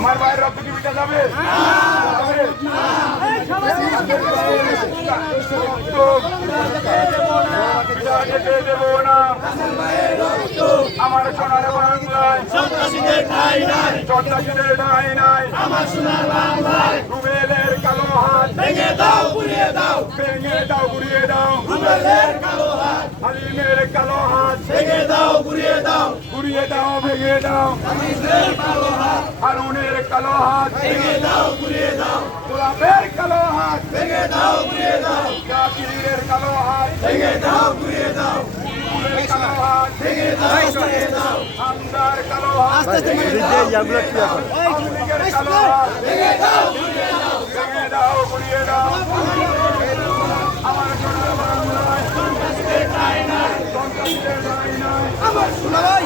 আমার ভাইয়ের রক্ত কি মিটা যাবে? আমার সোনার বাংলায়। সন্ত্রাসীদের নাই নাই। আমার কালো হাত। ভেঙে দাও পুড়িয়ে দাও। ভেঙে দাও ঘুরিয়ে দাও রুবেলের কালো হাত হালিমের কালো হাত। ভেঙে দাও পুড়িয়ে দাও ঘুরিয়ে দাও, ভেঙে দাও। কালো হাত ভেঙে দাও পুড়িয়ে দাও গোলাপের কালো হাত ভেঙে দাও পুড়িয়ে দাও জাকিরের কালো হাত ভেঙে দাও পুড়িয়ে দাও কালো হাত ভেঙে দাও পুড়িয়ে দাও হামদার কালো হাত কালো হাত ভেঙে দাও পুড়িয়ে দাও ভেঙে দাও ঘুরিয়ে দাও আমার আমার সোনার